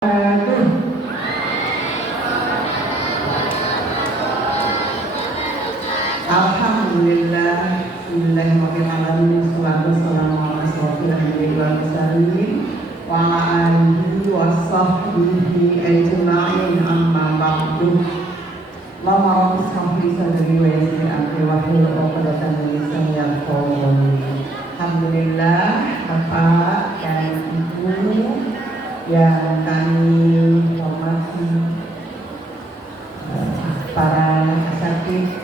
Alhamdulillah, bismillahirrahmanirrahim. Wassalatu wassalamu ala asyrofil anbiya'i wal mursalin wa ala alihi wa sahbihi ajma'in, amma ba'du. Allahumma rabbi shrah li sadri wa yassir li amri wahlul 'uqdatam min lisani yafqahu qawli. Alhamdulillah, Bapak dan Ibu yang kami hormati, para asatidz,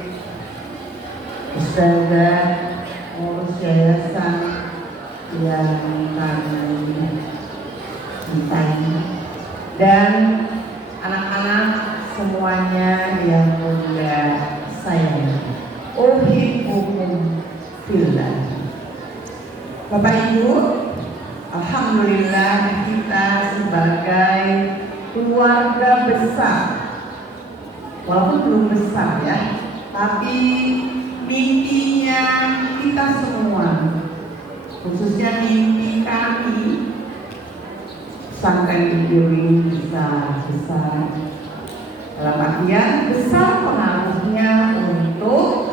ustazah, pengurus yayasan yang kami cintai, dan anak-anak semuanya yang mulia saya uhibbukum fillah. Bapak Ibu, alhamdulillah kita sebagai keluarga besar, walaupun belum besar ya, tapi mimpinya kita semua, khususnya mimpi kami, pesantren ini bisa besar dalam artian besar pengaruhnya untuk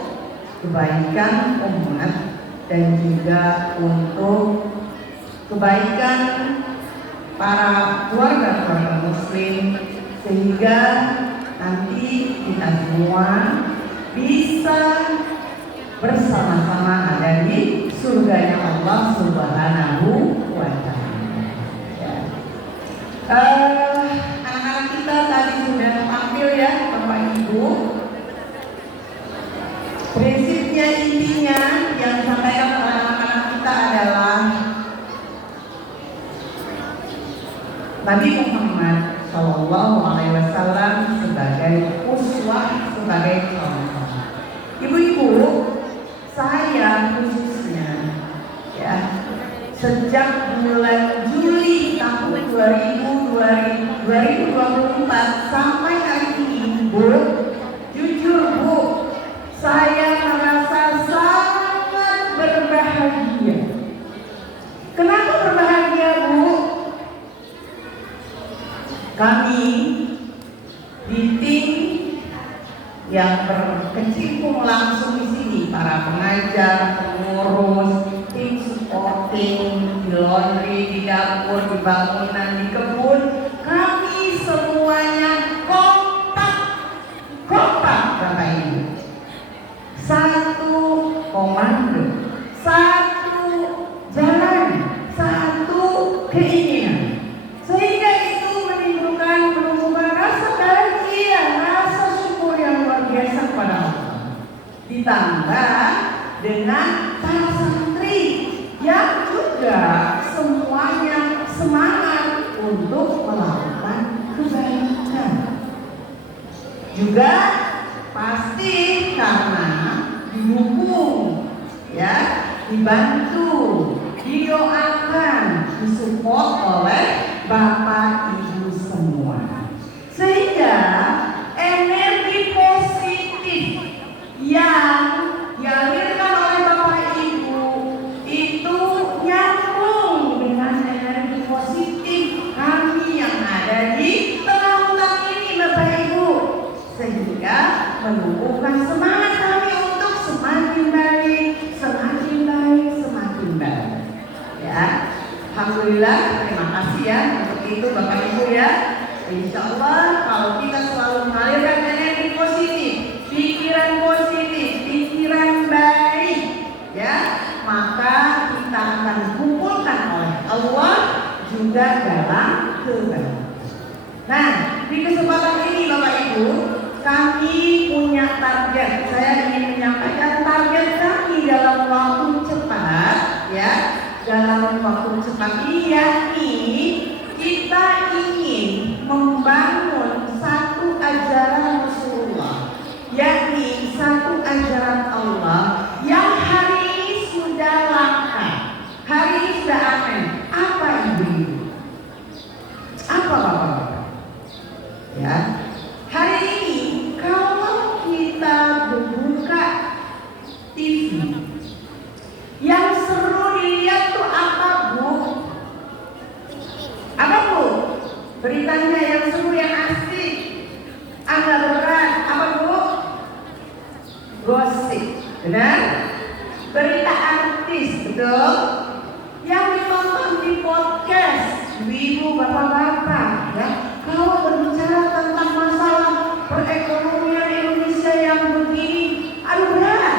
kebaikan umat dan juga untuk kebaikan para keluarga-keluarga muslim, sehingga nanti kita semua bisa bersama-sama ada di surganya Allah Subhanahu wa Ta'ala. Anak-anak kita tadi sudah tampil ya, Bapak Ibu. Prinsipnya, intinya yang disampaikan oleh anak-anak kita adalah Nabi Muhammad Shallallahu Alaihi Wasallam sebagai uswah, sebagai contoh. Ibu-ibu, saya khususnya ya, sejak bulan Juli tahun 2024 sampai hari ini, Bu, jujur Bu, saya merasa sangat berbahagia. Kenapa berbahagia, Bu? Kami di tim yang berkecimpung langsung di sini, para pengajar, pengurus, tim supporting, di laundry, di dapur, di bangunan, di kebun, kami semuanya kompak Bapak Ibu. Satu komando, satu jalan, satu keinginan, sehingga itu menumbuhkan rasa bahagia, rasa syukur yang luar biasa kepada Allah. Ditambah dengan para santri yang juga semuanya semangat untuk melakukan kebaikan. Juga pasti karena didukung, ya, dibantu, didoakan, disupport oleh Bapak Ibu semua, sehingga energi positif yang dialirkan oleh Bapak Ibu itu nyambung dengan energi positif kami yang ada di tengah hutan ini, Bapak Ibu, sehingga menumbuhkan semangat kami untuk semakin baik, semakin baik, semakin baik. Ya, alhamdulillah, terima kasih ya untuk itu Bapak Ibu ya. Insya Allah kalau kita selalu mengalirkan energi positif, pikiran positif, pikiran baik, ya, maka kita akan dikumpulkan oleh Allah juga dalam kebaikan. Nah, di kesempatan ini Bapak Ibu, kami punya target. Saya ingin menyampaikan target kami dalam waktu cepat, ya, dalam waktu cepat ini, yakni kita ingin membangun satu ajaran Rasulullah, yakni satu ajaran Allah yang hari ini sudah langka, hari ini sudah aman. Apa Ibu? Apa Bapak? Ya, hari ini kalau kita buka TV, yang seru dilihat tuh apa Bu? Apa Bu? Berita beritanya yang seru, yang asik, agak berat. Apa Bu? Gosip, benar? Berita artis, betul? Yang ditonton di podcast, ibu, bapak-bapak, ya. Kalau berbicara tentang masalah perekonomian Indonesia yang begini, aduh berat.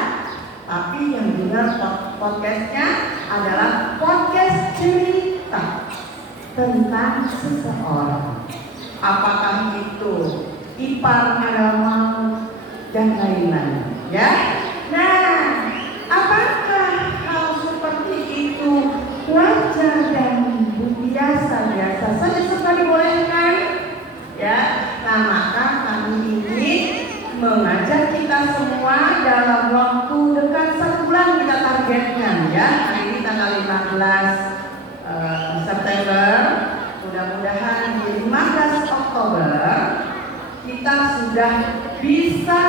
Tapi yang dengar podcastnya adalah podcast cerita tentang seseorang. Apakah itu ipar agama dan lain-lain, ya? Nah, apakah hal seperti itu wajar dan biasa-biasa saja serta dibolehkan? Ya, nah maka kami ingin mengajak kita semua dalam waktu dekat 1 bulan kita targetkan, ya. Hari ini tanggal 15 September, mudah-mudahan di 15 Oktober kita sudah bisa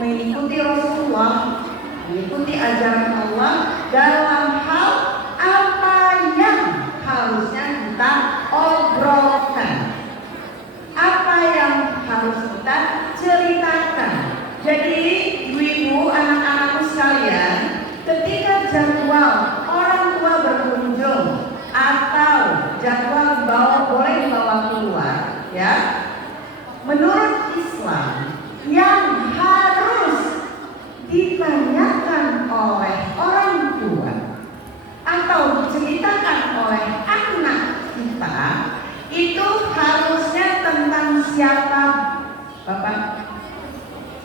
mengikuti Rasulullah, mengikuti ajaran Allah dalam hal apa yang harusnya kita obrolkan, apa yang harus kita ceritakan. Jadi ibu-ibu, anak-anakku sekalian, ketika jadwal orang tua berkunjung atau jadwal boleh dibawa keluar, ya, menurut Islam yang harus ditanyakan oleh orang tua atau diceritakan oleh anak kita itu harusnya tentang siapa, Bapak?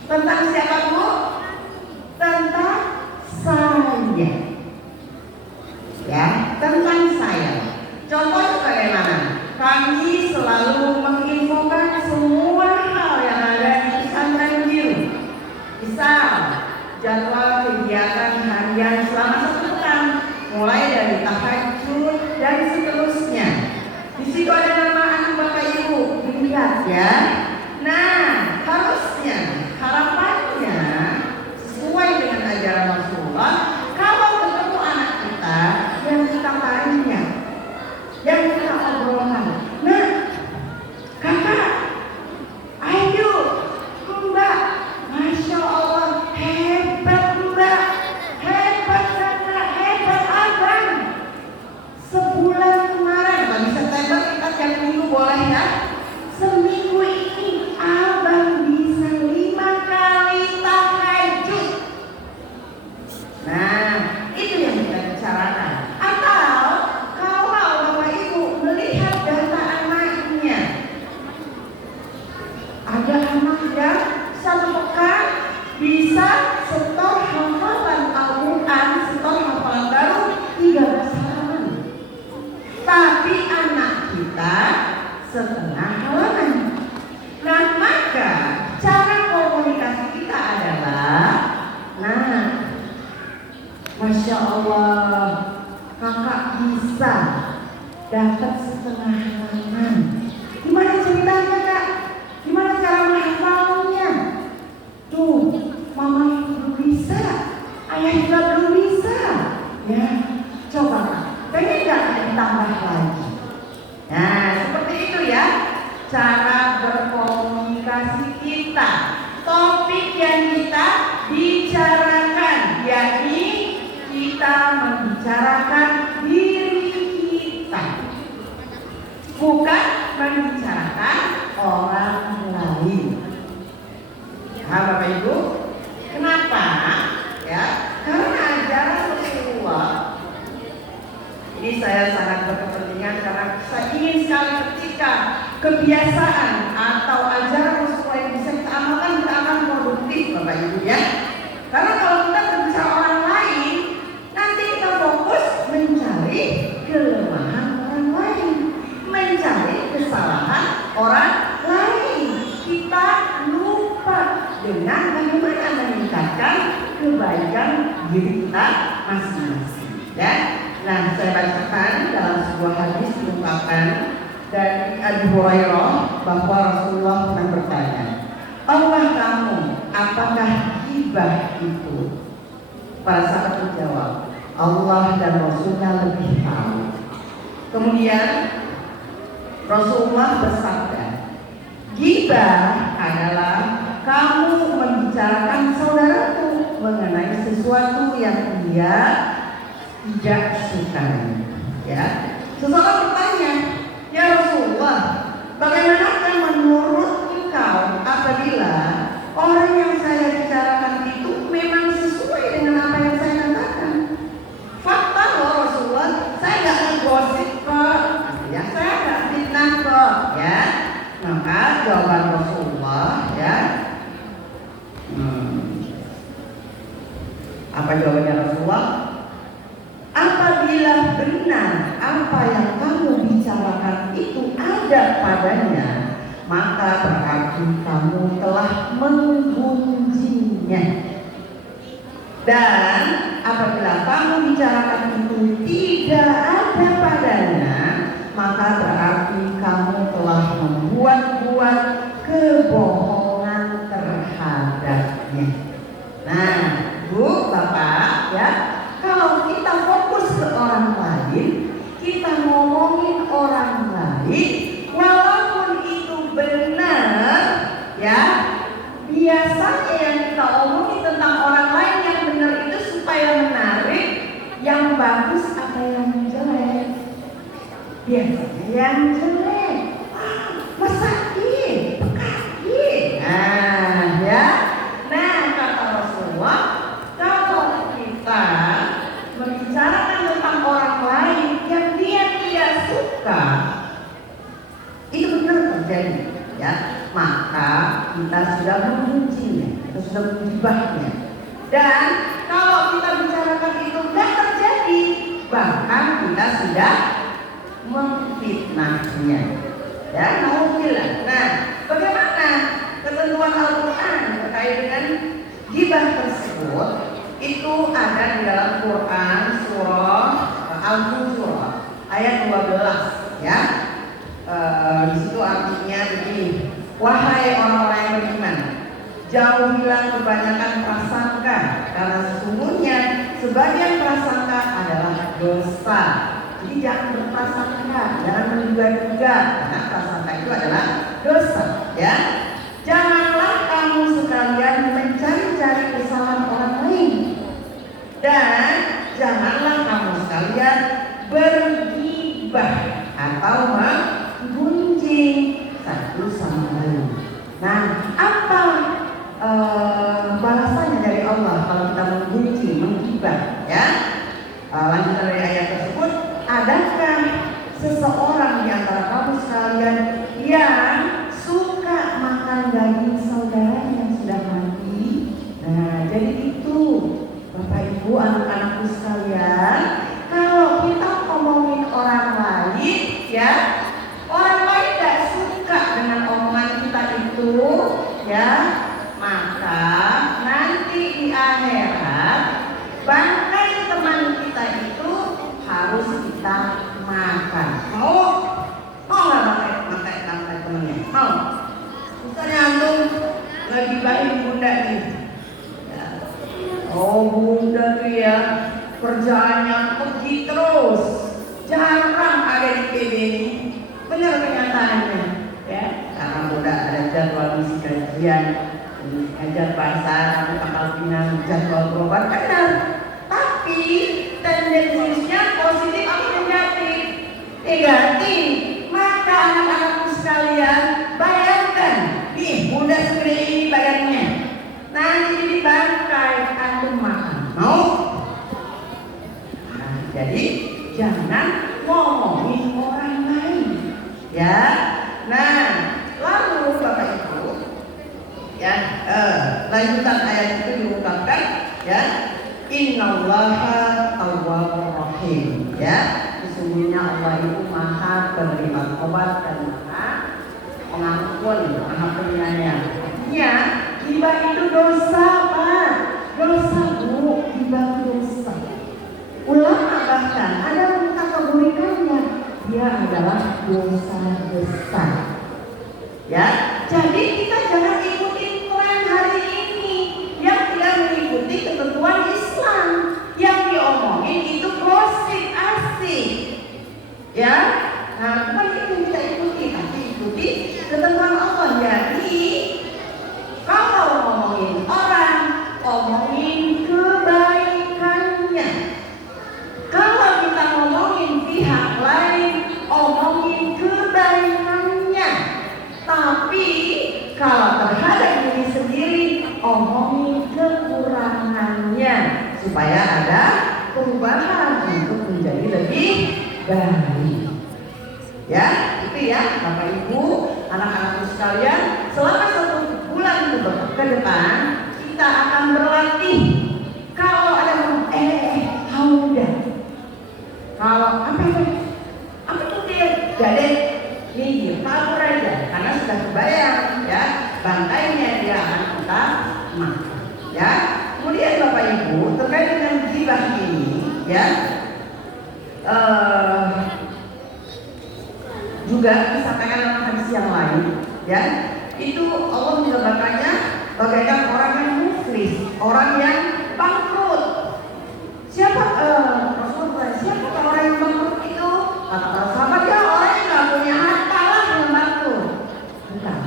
Tentang siapa, Bu? Tentang saya, ya, tentang saya. Contohnya bagaimana? Kami selalu menginfokan semua hal yang ada di pesantren biru. Misal jadwal kegiatan harian selama 1 pekan, mulai dari tahajud dan seterusnya. Di situ ada nama anak bapak ibu, dilihat ya. Nah, harusnya harapannya sesuai dengan ajaran Rasulullah, kalau ketemu anak kita yang kita tanya, yang kita obrolkan, nah kakak, ayo Mbak, Masya Allah, hebat Mbak, hebat kakak, hebat abang. Sebulan kemarin, di September kita tiap minggu boleh ya. Seminggu ini abang bisa 5 kali tahajud. Nah, itu yang kita bicarakan. Atau kalau bapak ibu melihat data anaknya, ada anak yang 1 pekan bisa setor hafalan Al-Quran, setor hafalan baru 13 halaman. Tapi anak kita setengah halaman. Nah, maka cara komunikasi kita adalah, nah, Masya Allah, kakak bisa dapat setengah halaman. Gimana ceritanya kak? Gimana cara menghafalnya? Tuh, mama belum bisa, ayah juga belum bisa. Ya, coba kak, pengen gak ditambah lagi? Nah, seperti itu ya cara berkomunikasi kita. Topik yang kita bicarakan, yakni kita membicarakan diri kita, bukan membicarakan orang lain. Nah, Bapak Ibu, kenapa? Ya, karena ajaran Rasulullah. Ini saya sangat berkepentingan karena saya ingin sekali ketika kebiasaan atau ajaran Rasulullah yang bisa kita amalkan produktif, Bapak Ibu ya. Karena kalau kita berbicara orang lain, nanti kita fokus mencari kelemahan orang lain, mencari kesalahan orang lain. Kita lupa dengan bagaimana meningkatkan kebaikan diri kita masing-masing. Ya. Nah, saya bacakan dalam sebuah hadis diungkapkan dari Abu Hurairah bahwa Rasulullah pernah bertanya, Allah kamu, apakah ghibah itu? Para sahabat menjawab, Allah dan Rasulnya lebih tahu. Kemudian Rasulullah bersabda, Ghibah adalah kamu membicarakan saudaraku mengenai sesuatu yang dia tidak sukai. Ya, seseorang bertanya, ya Rasulullah, bagaimanakah menurut engkau apabila orang yang saya bicarakan itu memang sesuai dengan apa yang saya katakan? Fakta loh Rasulullah, saya nggak ngegosip kok, ya saya nggak fitnah kok, ya. Maka jawaban Rasulullah, ya. Apa jawabannya Rasulullah? Apabila benar apa yang kamu bicarakan itu ada padanya, maka berarti kamu telah menggunjingnya. Dan apabila kamu bicarakan itu tidak ada padanya, maka berarti kamu telah membuat-buat kebohongan terhadapnya. Nah, Bu, Bapak, ya, kalau kita fokus ke orang lain, kita ngomongin orang lain, walaupun itu benar, ya, biasanya yang kita omongin tentang orang lain yang benar itu supaya menarik, yang bagus apa yang jelek? Biasanya yang jelek. Masakin, pekakin. Nah, ya. Nah, kata Rasulullah, kalau kita membicarakan tentang orang lain yang dia tidak suka, itu benar terjadi, ya. Maka kita sudah menguncinya, kita sudah menjibahnya. Dan kalau kita bicarakan itu tidak terjadi, bahkan kita sudah memfitnahnya. Ya, nauzubillah. Nah, bagaimana ketentuan Al-Quran terkait dengan ghibah tersebut? Itu ada di dalam Quran surah Al-Hujurat ayat 12, ya. Di situ artinya begini: wahai orang-orang yang beriman, jauhilah kebanyakan prasangka, karena sesungguhnya sebagian prasangka adalah dosa. Jadi jangan berprasangka, jangan menduga-duga, karena prasangka itu adalah dosa, ya. Janganlah kamu sekalian mencari-cari kesalahan orang lain, dan janganlah kamu sekalian bergibah atau menggunjing satu sama lain. Nah, apa balasannya dari Allah kalau kita menggunjing, menggibah, ya? Lanjutan dari ayat tersebut, adakah seseorang di antara kamu sekalian yang suka makan daging saudara yang sudah mati? Nah, jadi itu Bapak Ibu, anak-anakku sekalian, kalau kita ngomongin orang lain, ya, orang lain tidak suka dengan omongan kita itu, ya, maka nanti di akhirat bangkai teman kita itu harus kita makan. Mau nggak bangkai temannya? Mau? Misalnya antum lagi baik bunda nih, ya. Oh, bunda tuh ya kerjaannya pergi terus, jarang ada di PB ini. Benar kenyataannya, ya. Karena bunda ada jadwal misi kajian, ngajar bahasa Arab, Pangkal Pinang, jadwal berobat, benar. Tapi tendensinya positif atau negatif? Negatif. Maka anak-anakku sekalian, bayangkan, nih bunda segede ini badannya, nanti jadi bangkai antum makan. Mau? Nah, jadi jangan ngomongin orang lain, ya. Nah, lalu Bapak Ibu, ya, lanjutan ayat itu diungkapkan, ya, innallaha tawwabur rahim, ya. Sesungguhnya Allah itu maha penerima taubat dan maha pengampun, maha penyayang. Artinya ghibah itu dosa, Pak. Dosa, Bu. Ghibah dosa. Ulama bahkan ada mengkategorikannya, dia adalah dosa besar. Ya, jadi kita jangan ikuti tren hari ini yang tidak mengikuti ketentuan Islam. Yang diomongin itu gosip asik, ya. Nah, bukan itu yang kita ikuti, tapi ikuti ketentuan Allah, yakni kalau terhadap diri sendiri, omongin kekurangannya supaya ada perubahan untuk menjadi lebih baik. Ya, itu ya Bapak Ibu, anak-anakku sekalian, selama 1 bulan ke depan kita akan berlatih. Kalau ada udah. Kalau apa tuh dia? Jadi minggir, kabur aja, karena sudah kebayang ya bantainya dia akan kita makan. Ya, kemudian Bapak Ibu terkait dengan ghibah ini, ya juga disampaikan dalam hadis yang lain, ya itu Allah menggambarkannya bagaikan orang yang muflis, orang yang bangkrut. Siapa orang yang bangkrut itu? Kata para sahabat, ya orang yang nggak punya harta lah yang bangkrut. Bukan.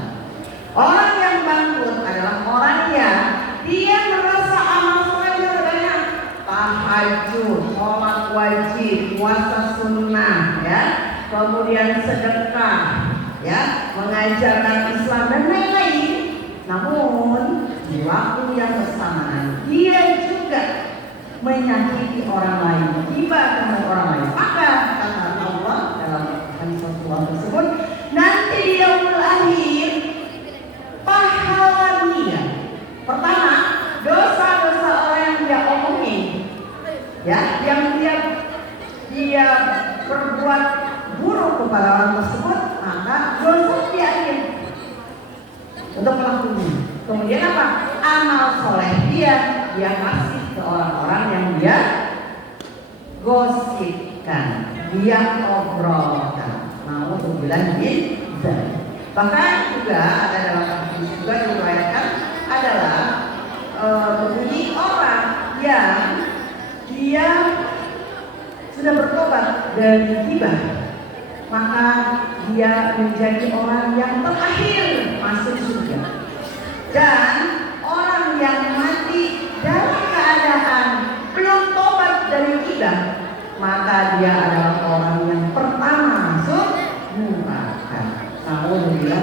Orang yang bangkrut adalah orang yang dia merasa amal solehnya banyak, tahajud, sholat wajib, puasa sunnah, ya, kemudian sedekah, ya, mengajarkan Islam dan lain-lain. Namun di waktu yang bersamaan dia juga menyakiti orang lain, ghibah terhadap orang lain. Maka kata Allah dalam hadis Rasulullah tersebut, nanti di yaumul akhir pahala dia pertama dosa-dosa orang yang dia omongin, ya, yang dia berbuat buruk kepada orang tersebut, maka dosa dia akhir untuk melakukannya. Kemudian apa? Amal soleh dia kasih ke orang-orang yang dia gosipkan, dia obrolkan. Mau bilang gitu. Bahkan juga ada dalam hadis juga diriwayatkan adalah bunyi orang yang dia sudah bertobat dari ghibah, maka dia menjadi orang yang terakhir masuk surga. Dan orang yang mati dalam keadaan belum tobat dari ghibah, maka dia adalah orang yang pertama masuk neraka. Alhamdulillah,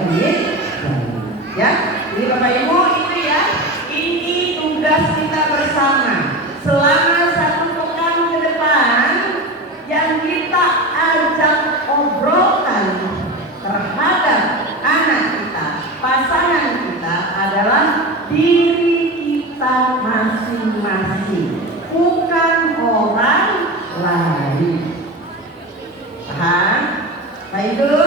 ya. Jadi Bapak Ibu itu ya, ini tugas kita bersama selama 1 pekan ke depan yang kita ajak obrolkan terhadap anak kita, pasangan kita adalah diri kita masing-masing, bukan orang lain. Paham? Baik dulu.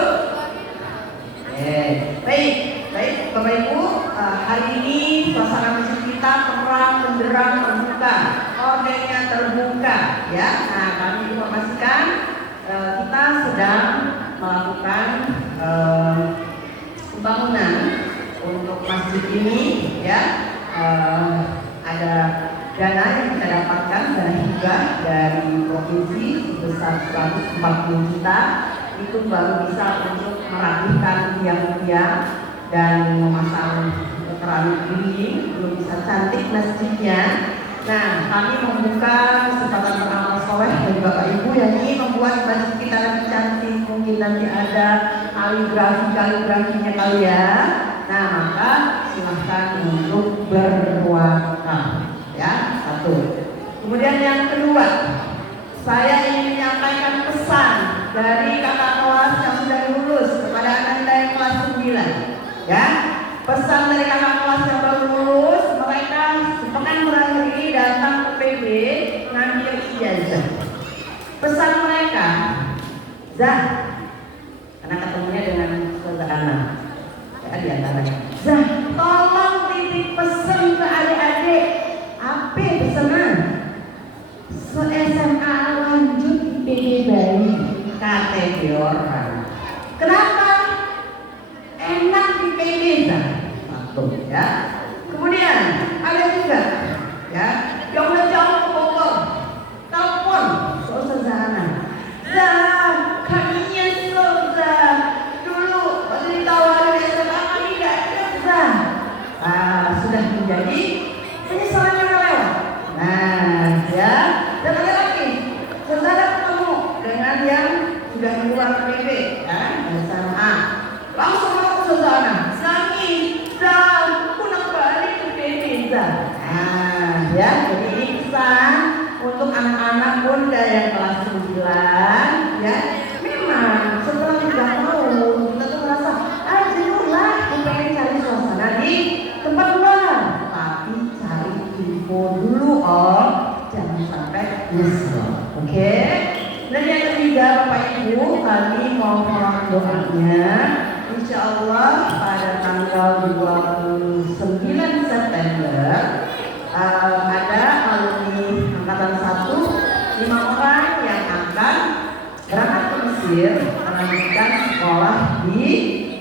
Baik Bapak Ibu, hari ini suasana masjid kita terang, benderang, terbuka, ordernya terbuka, ya. Nah, kami informasikan kita sedang melakukan pembangunan untuk masjid ini, ya. Ada dana yang kita dapatkan dari hibah dari provinsi sebesar 140 juta. Itu baru bisa untuk merapikan tiang-tiang dan memasang keramik dinding, belum bisa cantik masjidnya. Nah, kami membuka kesempatan beramal soleh bagi Bapak Ibu yang ingin membuat masjid kita lebih cantik. Mungkin nanti ada kaligrafinya kali ya. Nah, maka silahkan untuk berwakaf, ya. 1. Kemudian yang kedua, saya ingin menyampaikan pesan dari kakak kelas yang sudah lulus kepada anak yang kelas 9, ya. Pesan dari kakak kelas yang baru lulus, mereka sepekan terakhir ini datang ke PB ngambil ijazah. Pesan mereka, Zah, karena ketemunya dengan saudara anak, ya, di antaranya, Zah, tolong titip pesan ke adik-adik. Apa pesanan? SMA lanjut PB Bali, KTP orang. Kenapa? Enak di PB Zah. 1, ya. Kemudian ada juga, ya, yang udah jauh ke Bogor, telepon saudara, Zah, kaminya Zah, dulu waktu ditawarin SMA kami gak ada Zah. Sudah menjadi penyesalan yang lewat. Nah, ya. Dan ada lagi, saudara ketemu dengan yang sudah di luar PB, ya, SMA. Langsung ke saudara, Zami, ya. Jadi ini pesan untuk anak-anak bunda yang kelas 9 ya. Memang setelah 3 tahun kita tuh merasa jenuh lah, pengen cari suasana di tempat luar, tapi cari info dulu jangan sampai nyesel. Oke? Dan yang ketiga Bapak Ibu, kami mau mohon doanya. Insya Allah pada tanggal 29 September ada alumni angkatan 1 5 orang yang akan berangkat ke Mesir melanjutkan sekolah di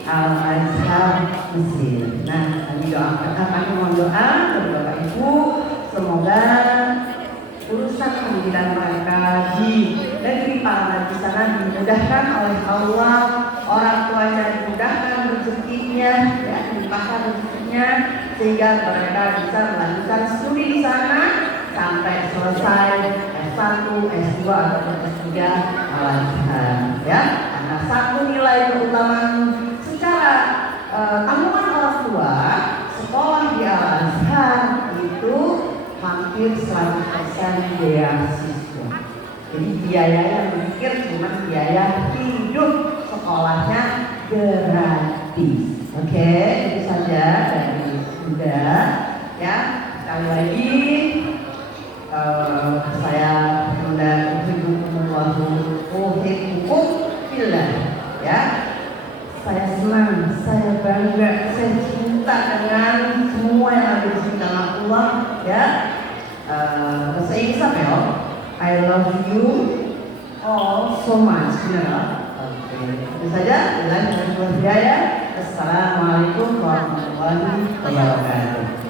Al-Azhar Mesir. Nah, kami doakan, kami mohon doa kepada Bapak Ibu, semoga urusan pendidikan mereka di negeri Pangan di sana dimudahkan oleh Allah, orang tuanya dimudahkan rezekinya, ya, dilimpahkan rezekinya sehingga mereka bisa melanjutkan studi di sana sampai selesai S1, S2 atau S3 Al-Azhar, ya. Karena satu nilai keutamaan secara tanggungan orang tua sekolah di Al-Azhar itu hampir 100% beasiswa. Jadi biaya yang dipikir cuma biaya hidup, sekolahnya gratis. Oke, itu saja dari Bunda. Ya, sekali lagi saya Bunda Uhibbukumullahu uhibbukum fillah. Ya, saya senang, saya bangga, saya cinta dengan semua yang ada di sini karena Allah, ya. Bahasa Inggris apa ya? I love you all so much. Benar? Oke. Itu saja. Assalamualaikum warahmatullahi wabarakatuh.